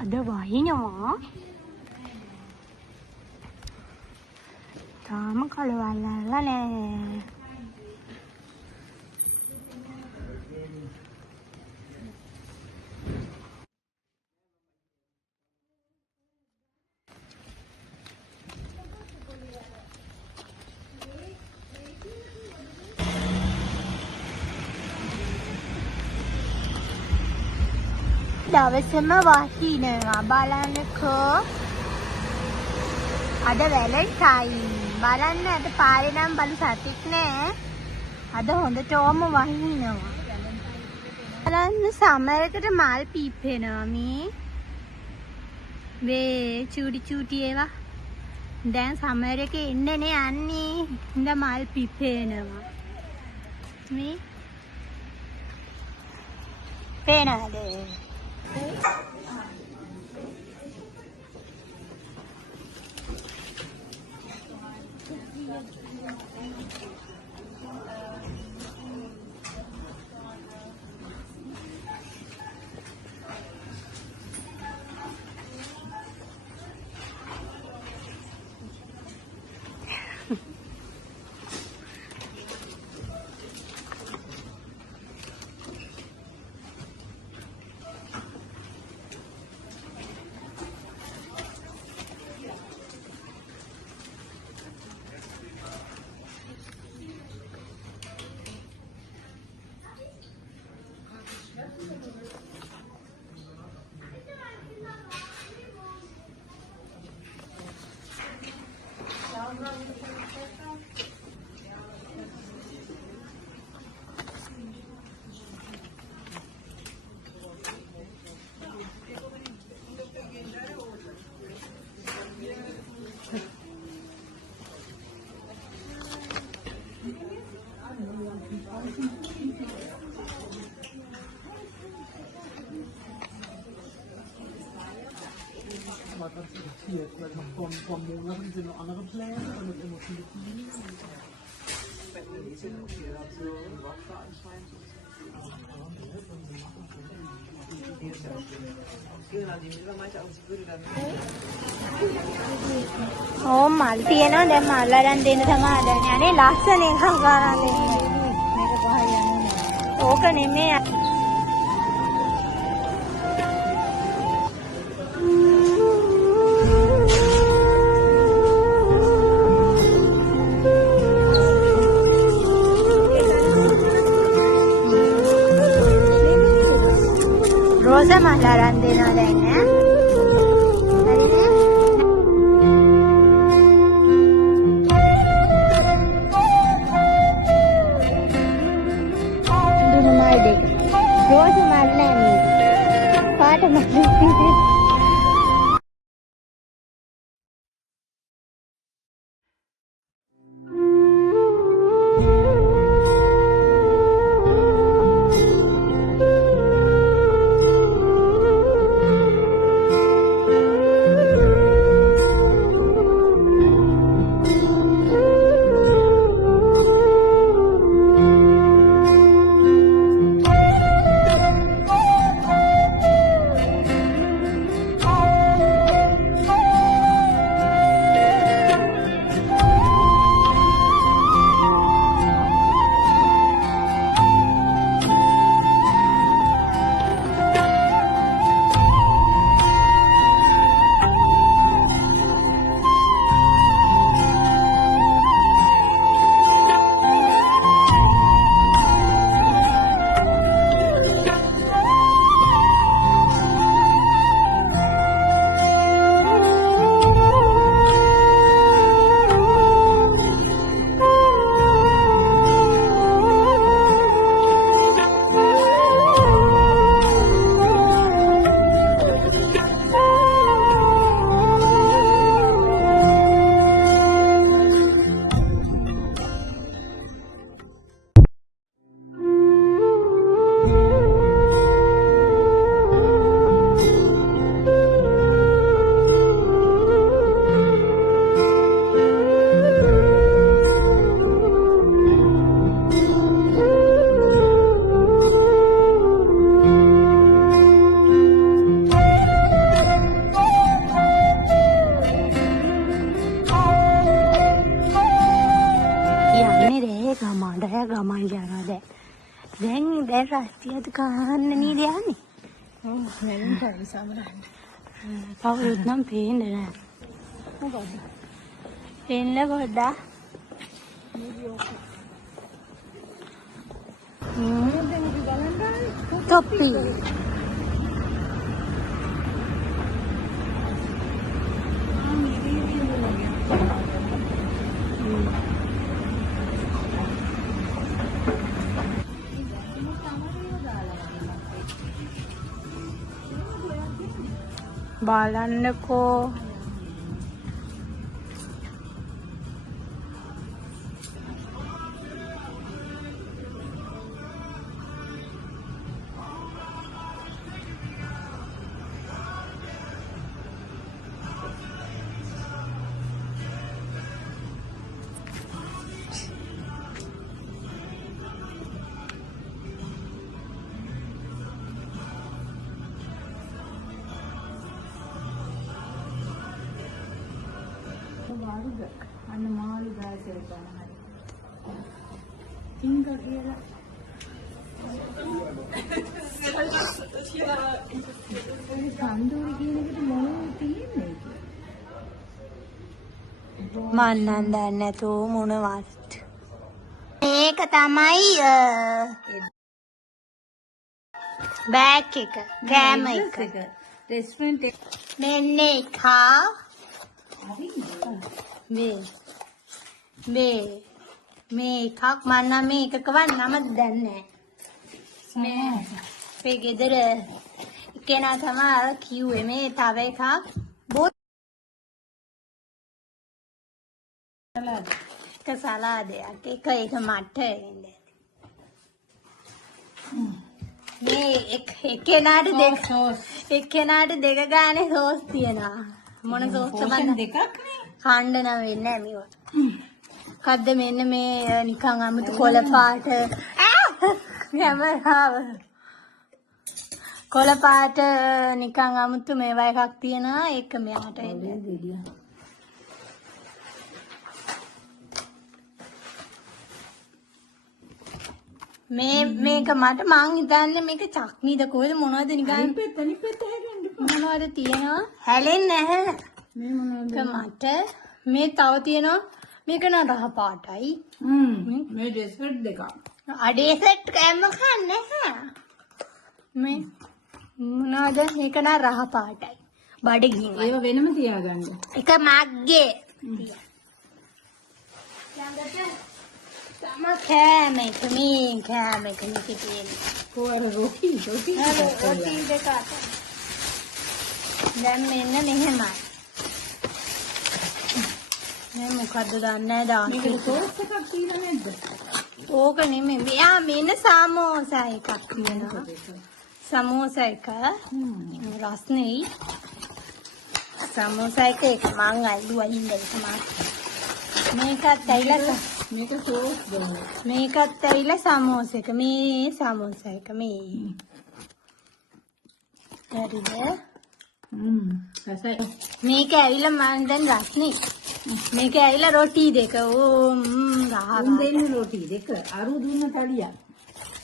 Ada වහිනවා. තාම කලවල් නැහැ. දවසම වහිනවා බලන්නකෝ. අද වැලන්ටයින්. බලන්න අද පාරේ නම් බලු සතික් නෑ. අද හොඳටම වහිනවා. බලන්න සමරකට මල් පීපෙනවා මේ චූටි චූටි ඒවා. දැන් සමර එකේ ඉන්නනේ යන්නේ. ඉඳ මල් පීපෙනවා. මේ පේනවද? Aber das irritiert, weil vom Monat sind noch andere Pläne und mit Emotionen. Oh, මල් තියෙනවා. දැන් මල් අරන් දෙන්න තමයි හදන්නේ. අනේ ලස්සන එකක් අරන් දෙන්නේ. මේක පහයි යන්නේ. ඕක නෙමෙයි. රෝස මල් අරන් දෙනවා දැන් ඈ. දැන් රස්තියද කහන්න නීද යන්නේ? ඔව් වෙනින් කරි සමරන්න. කවුරුත් නම් පේන්නේ නැහැ. මොකද? එන්න පොඩ්ඩක්. දැන් අපි බලන්න ආවේ. තොප්පි. බලන්නකෝ. මාළුද? අන්න මාළු බෑසෙල් ගන්න හරි. තින්ක කියලා. කන්දෝරි කියන එකට මොනවද තියෙන්නේ? මන් නම් දන්නේ නැතෝ මොනවත්. මේක තමයි බෑග් එක, කෑම එක. රෙස්ටුරන්ට් එක. මෙන්න එක. මේ එකක් මම නම් මේ එකකවත් නම දන්නේ නැහැ. මේ ගෙදර කෙනා තමයි කිව්වේ මේ තව එකක් සලාදයක් එක මට එන්නේ. මේ එක්කෙනාට දෙක ගානේ සෝස් තියනවා. මොන සෝස් තමයි දෙකක් නේ. කණ්ඩ නම් වෙන්නේ නැහැ මේවා. කද්ද මෙන්න මේ නිකන් අමුතු කොළ පාට කැමරාව කොළ පාට නිකන් අමුතු මේවා එකක් තියෙනවා. ඒක මෙයාට එන්නේ. මේක මට මං හිතන්නේ මේක චක්නිද කොහෙද මොනවද නිකන් අනිත් පැත්ත හැදෙන්න. මොනවද තියෙනවා හැලෙන්නේ නැහැ. මේ මොනවද? මට මේ තව තියෙනවා මේක නම් රහ පාටයි. මේ ඩෙසර්ට් දෙකක්. අඩේ සෙට් කෑම කන්නේ නැහැ. මේ මොනවද මේක නම් රහ පාටයි. බඩගින්න. ඒව වෙනම තියාගන්න. එක මග්ගේ. තම කෑම එක මේ කෑම එක නිකි තියෙන්නේ. කොහර රොටි දෙක අතර. දැන් මෙන්න මෙහෙමයි. මේ මොකද්ද දන්නේ නැහැ මේකට සෝස් එකක් තියලා නැද්ද? ඕක නෙමෙයි. මෙයා මෙන්න සමෝසා එකක් තියෙනවා. සමෝසා එක රස්නේ. සමෝසා එක මං අයිලුවා ඉන්නේ තමයි. මේකත් ඇවිල්ලා මේක සෝස් දෙන්න. මේකත් ඇවිල්ලා සමෝස එක. මේ සමෝසා එක මේ. හරිද? හසයි. මේක ඇවිල්ලා මං දැන් රස්නේ. මේක ඇවිල්ලා රොටි දෙක. උන් දෙන්නේ රොටි දෙක. අරු දුන්න තලියක්.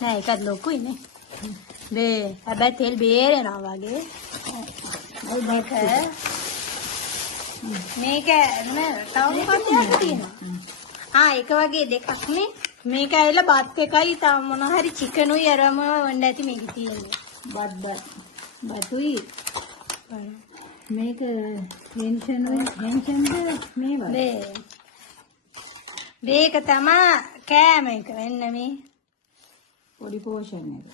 නෑ ඒකත් ලොකුයි නේ. හැබැයි තෙල් බේරෙනවා වගේ. මේක නෑ තව මොකක්ද තියෙනවා. ඒක වගේ දෙකක් නේ. මේක ඇවිල්ලා බත් එකයි තව මොන හරි චිකනුයි අරම වන්න ඇති මේක තියෙන්නේ. බතුයි. මේක හෙන්ෂන්ද මේවා. මේක තමයි කෑම එක වෙන්න මේ පොඩි පෝෂන් එක.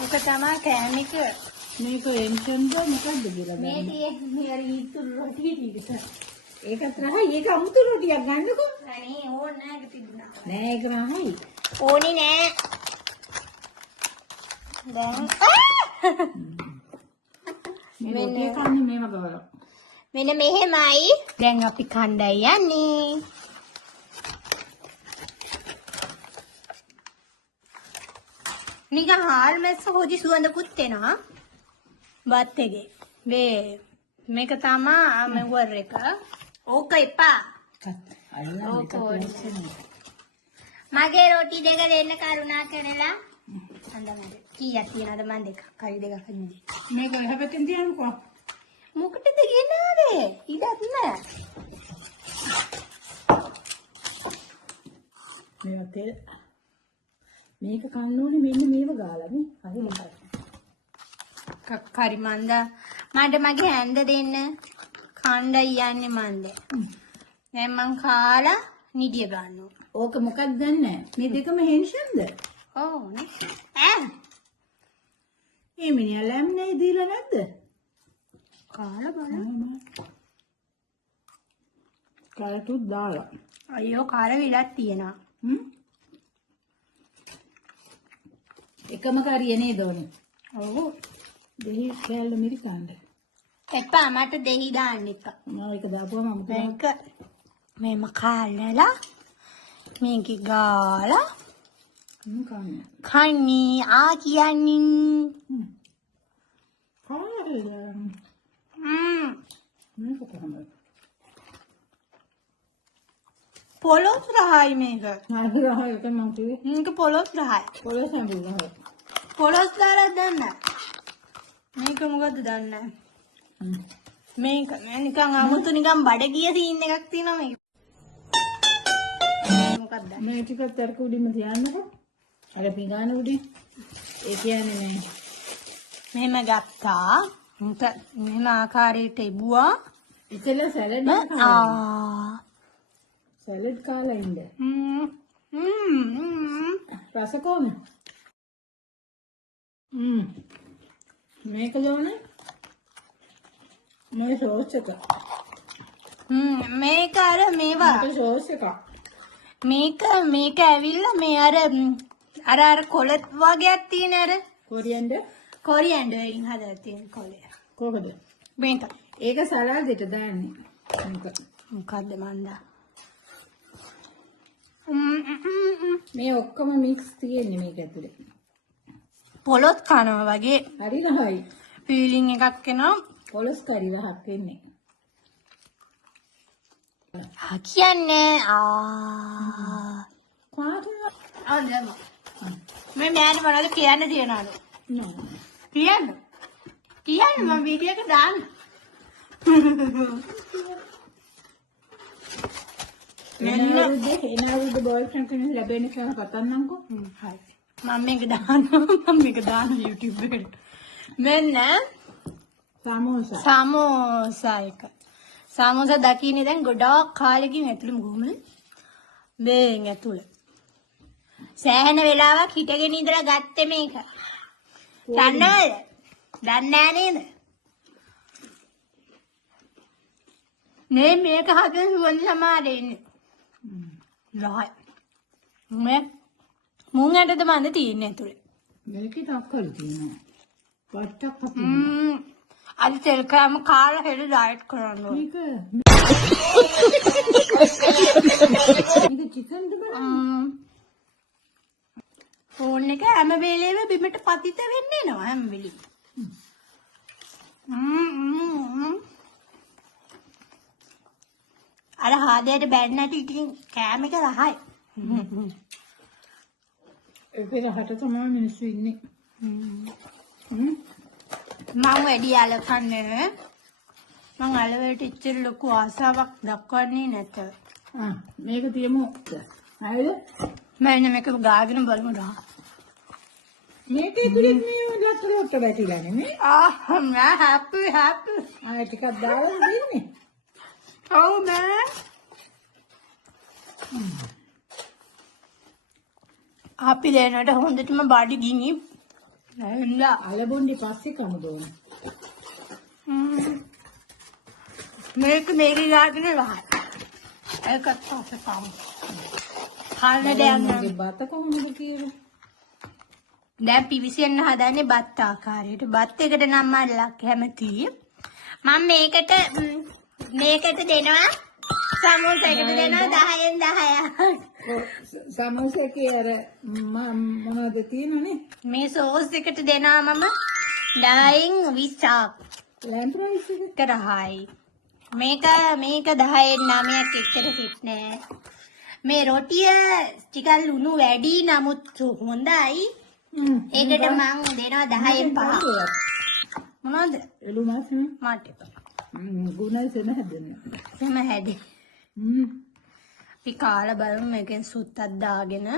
ඕක තමයි කෑම එක. මේක හෙන්ෂන්ද මොකද්ද කියලා මේ තියෙන්නේ අර ඊතුරු රොටි ටික. ඒකත් රහයි. ඒක අමුතු රොටියක් ගන්නකො. අනේ ඕන නෑ ඒක තිබුණා. නෑ ඒක රහයි. ඕනි නෑ. දැන් මෙන්න කන්නේ මේව ගවලා. මෙන්න මෙහෙමයි. දැන් අපි කණ්ඩායි යන්නේ. නිකන් හාල් මැස්ස හොදි සුවඳකුත් එනවා. බත් එකේ. මේක තමයි මෙවර එක. ඕක එපා. ඕක මගේ රොටි දෙක දෙන්න කරුණා කරලා. හඳමද. කීයක් තියනවද මන් දෙකක්. හරි දෙකක් හදින්නේ. මේක එහා පැත්තෙන් තියන්නකෝ. මොකටද ගෙනාවේ? ඉඩක් නෑ. මේවා තෙල්. මේක කන්න ඕනේ මෙන්න මේව ගාලා නේ. හරි හරි. කක්කාරි මන්දා මට මගේ හැන්ද දෙන්න. කණ්ඩ යන්නේ මන්ද. දැන් මං කාලා නිදිය ගන්නවා. ඕක මොකක්ද දන්නේ? මේ දෙකම හෙන්ෂන්ද? ඔව් නේ. ඈ මේ මිනිහා ලැම් නේ දීලා නැද්ද? කාලා බලන්න. කාලටුත් දාලා. අයියෝ කාලා විලක් තියෙනවා. එකම කරිය නේද ඕනේ? ඔව්. දෙහි කෑල්ල මිරිකන්න. එපා මට දෙහි දාන්න එපා. මම ඒක දාපුවම අමුතු මේක මේම කාලලා මේක ගාලා කන්න. කන්නේ ආ කියන්නේ කාලේ මේක කොහොමද? පොලොස් රහයි මේක. හරි රහයි එක මම කිව්වේ. මේක පොලොස් රහයි. පොලොස් හැඹුණා. පොලොස් දාලා දන්න. මේක මොකද්ද දන්නේ? මේක නිකන් 아무තු නිකන් බඩගිය සීන් එකක් තියෙනවා මේක. මොකක්ද? මේ ටිකත් අරක උඩින්ම තියන්නකෝ. අර පිඟාන උඩින්. ඒ කියන්නේ මේ මෙහෙම ගත්තා. මෙහෙම ආකාරයට ඉබුවා. ඉතල සැලඩ් සැලඩ් කාලා ඉන්න. රස කොහොමද? මේක දෝනේ. මේ සෝස් එක. මේක අර මේවා මේක සෝස් එක. මේක ඇවිල්ලා මේ අර කොළ වගේක් තියෙන අර කොරියන්ඩර් කොරියන්ඩර් වලින් හදලා තියෙන කොළය. කොහොමද? මේක. ඒක සලාදෙට දාන්නේ. මේක. මොකද්ද මන්දා? මේ ඔක්කොම මික්ස් තියෙන්නේ මේක ඇතුලේ. පොලොත් කනවා වගේ හරි රහයි. ෆීලිං එකක් එනවා. පොලොස් කරි රහක් වෙන්නේ. කියන්නේ කාටද? ආ මේ මෑණි මොනවද කියන්න තියනවලු? කියන්න මම වීඩියෝ එක දාන්න. එනවද බෝයිෆ්‍රෙන්ඩ් කෙනෙක් ලැබෙන කෙනා පතන්නම්කෝ. හරි. මම මේක දාන්න YouTube එකට. මෙන්න සමෝසා එක. සමෝසා දකින්නේ දැන් ගොඩාක් කාලෙකින් ඇතුළෙම කොහමද? මේන් ඇතුළ. සෑහෙන වෙලාවක් හිටගෙන ඉඳලා ගත්තේ මේක. දන්නවද? දන්නේ නේද? මේක හදන සුවඳ සමාරේ ඉන්නේ. ලහයි. මේ මුං ඇටද මන්ද තියෙන්නේ ඇතුලේ. මේකේ තක්කලු තියෙනවා. වට්ටක් අපු. අද තෙල් කෑම කාලා හෙළ ඩයට් කරන්න ඕනේ. මේක චිකන්ද බලන්න. ෆෝන් එක හැම වෙලේම බිමට පතිත වෙන්නේ නෝ හැම වෙලෙම. අර හාදයට බැන්නට ඉතින් කෑම එක රහයි. ඒකේ රහට තමයි මිනිස්සු ඉන්නේ. මම වැඩි අලකන්නේ මං අලවලට ඉච්චර ලොකු ආසාවක් දක්වන්නේ නැත. මේක තියමු. හරිද? මම මේක ගාගෙන බලමු රහ. මේකේ තුලින් මේ ලක්කලොට වැටිලා නෙමෙයි. මම හැපි. ආයෙ ටිකක් දාලා දෙන්නේ. ඔව් මෑ. අපි දෙනට හොඳටම බඩ ගිනි. නැල්ලා අලබොන්ඩි පස්සේ කමු දෝන. මේක ගාගෙන රහයි. ඒකත් පස්සේ කමු. खाने මගේ බත කොහොමද කියලා. දැන් පිවිසෙන්න හදන්නේ බත් ආකාරයට. බත් එකට නම් මල්ලක් කැමති. මම මේකට දෙනවා සමෝසයකට දෙනවා 10න් 10ක්. සමෝසකේ අර මොනවද තියෙනනේ? මේ සෝස් එකට දෙනවා මම 10න් 20ක්. ලෑම්ප් රයිස් එක කරහයි. මේක 10න් 9ක් එච්චර හිට නෑ. මේ රොටිය ටිකක් ලුණු වැඩි නමුත් හොඳයි. ඒකට මං දෙනවා 10න් 5. මොනවද? එළු මාස් නේ. මට එපා. ගුණයි සෙම හැදෙන්නේ. සෙම හැදේ. අපි කාලා බලමු මේකෙන් සුත්තක් දාගෙන.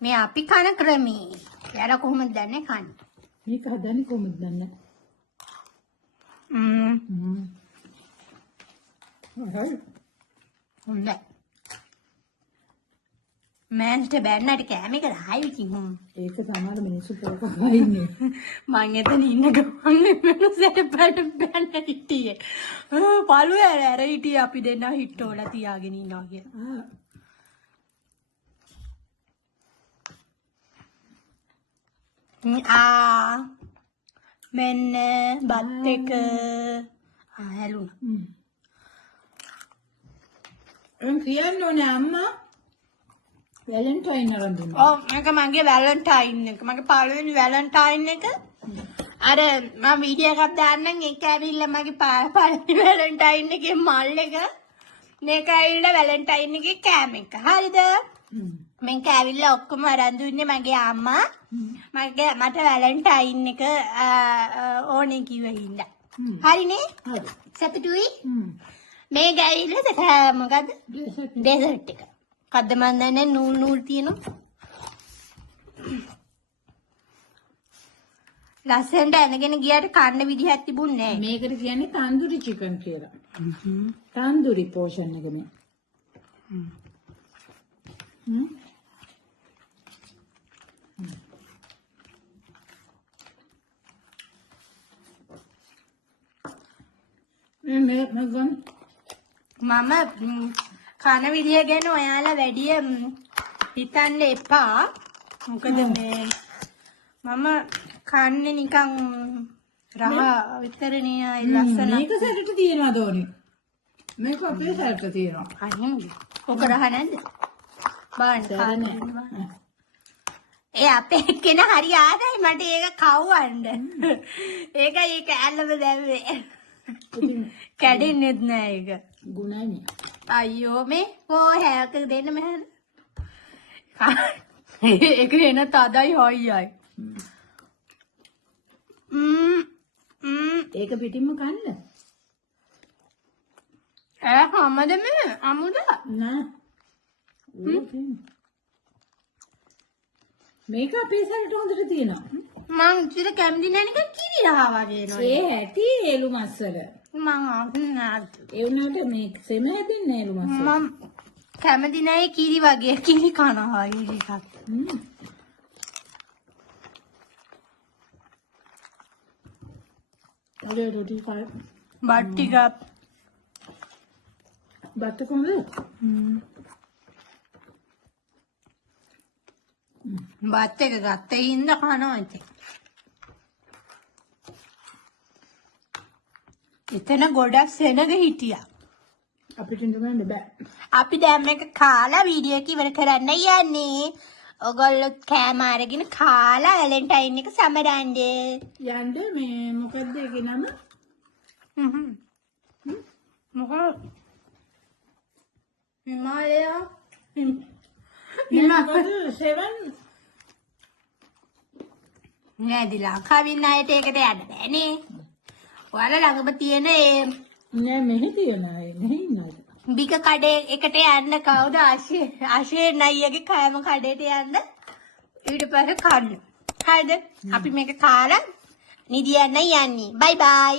මේ අපි කන ක්‍රමී. යාර කොහොමද දන්නේ කන්නේ? මේක හදන්නේ කොහොමද දන්නේ? හොඳයි. මෑන්ට බැන්නට කෑමක රහයි කිව්වොත් ඒක සමහර මිනිස්සු පොරකවා ඉන්නේ. මං එතන ඉන්න ගමන් වෙනසට බැන්න හිටියේ. පළුවේ ඇර හිටියේ අපි දෙන්න හිටෝලා තියාගෙන ඉන්නවා කියලා. මෙන්න බත් එක හැලුණා. කියන්න ඕනේ අම්මා වැලන්ටයින් අරන් දුන්නා. ඔව් මේක මගේ වැලන්ටයින් එක. මගේ පළවෙනි වැලන්ටයින් එක. අර මම වීඩියෝ එකක් දාන්නම් ඒක ඇවිල්ලා මගේ පළවෙනි වැලන්ටයින් එකේ මල් එක. මේක ඇවිල්ලා වැලන්ටයින් එකේ කෑම එක. හරිද? මේක ඇවිල්ලා ඔක්කොම අරන් දුන්නේ මගේ අම්මා. මට වැලන්ටයින් එක ඕනේ කිව්වා හින්දා. හරිනේ? හරි. සතුටුයි? මේක ඇවිල්ලා මොකද්ද? ඩෙසර්ට් එක. කද්ද මන් දන්නේ නූල් තියෙනවා. ලස්සනට ඇනගෙන ගියාට කන්න විදිහක් තිබුණේ නැහැ. මේකට කියන්නේ තන්දුරි චිකන් කියලා. තන්දුරි පෝෂන් එක මේ. මම කන විදිය ගැන ඔයාලා වැඩිය හිතන්න එපා. මොකද මේ මම කන්නේ නිකන් රහ විතරනේ අය ලස්සන. මේක සැරට තියනවාද ඕනේ? මේක අපේ සැරට තියෙනවා. අනේ ඔක රහ නැද්ද? බලන්න. ඒ අපේ කෙන හරි ආදයි මට ඒක කවවන්න. ඒකයි ඒක ඇල්ලම දැම්මේ. කැඩෙන්නෙත් නෑ ඒක. ගුණයි. අයියෝ මේ කොහේක දෙන්න මෙහෙන. ඒක එන තදයි හොයයි. ඒක පිටින්ම කන්න. හැමද මේ අමුද? නෑ. මේක අපේ සැරට හොඳට තියෙනවා. මං ඉතින් කැමති නැහැ නිකන් කිරි රහ වගේ නෝ. ඒ ඇටි එළු මස් වල. මං අහන්නේ ඒ වුණාට මේ සෙම හැදෙන්නේ එළු මස් වල. මම කැමති නැහැ කිරි වගේ කිරි කනවා ඉරි එකක්. ඔලේ රොටි කාය. බත් ටික බත් කොහොමද? බත් එක ගත්තේ හින්දා කනවා ඉතින්. එතන ගොඩක් සෙනග හිටියා. අපිට ඉඳගන්න බෑ. අපි දැන් මේක කාලා වීඩියෝ එක ඉවර කරන්න යන්නේ. ඔයගොල්ලෝ කෑම අරගෙන කාලා වැලන්ටයින් එක සමරන්න. යන්න මේ මොකද්ද ඒකේ නම? මොකද? හිමාලයා මොකද 7 නෑදිලා කවින් අයට ඒකට යන්න බෑනේ. ඔයාලා ළඟම තියෙන ඒ නෑ මෙහෙ තියනවා මෙහෙ ඉන්නද? බික කඩේ එකට යන්න කවුද ආශේ නයියගේ කෑම කඩේට යන්න ඊට පස්සේ කන්න. හරිද? අපි මේක කාලා නිදියන්න යන්නේ. බයි බයි.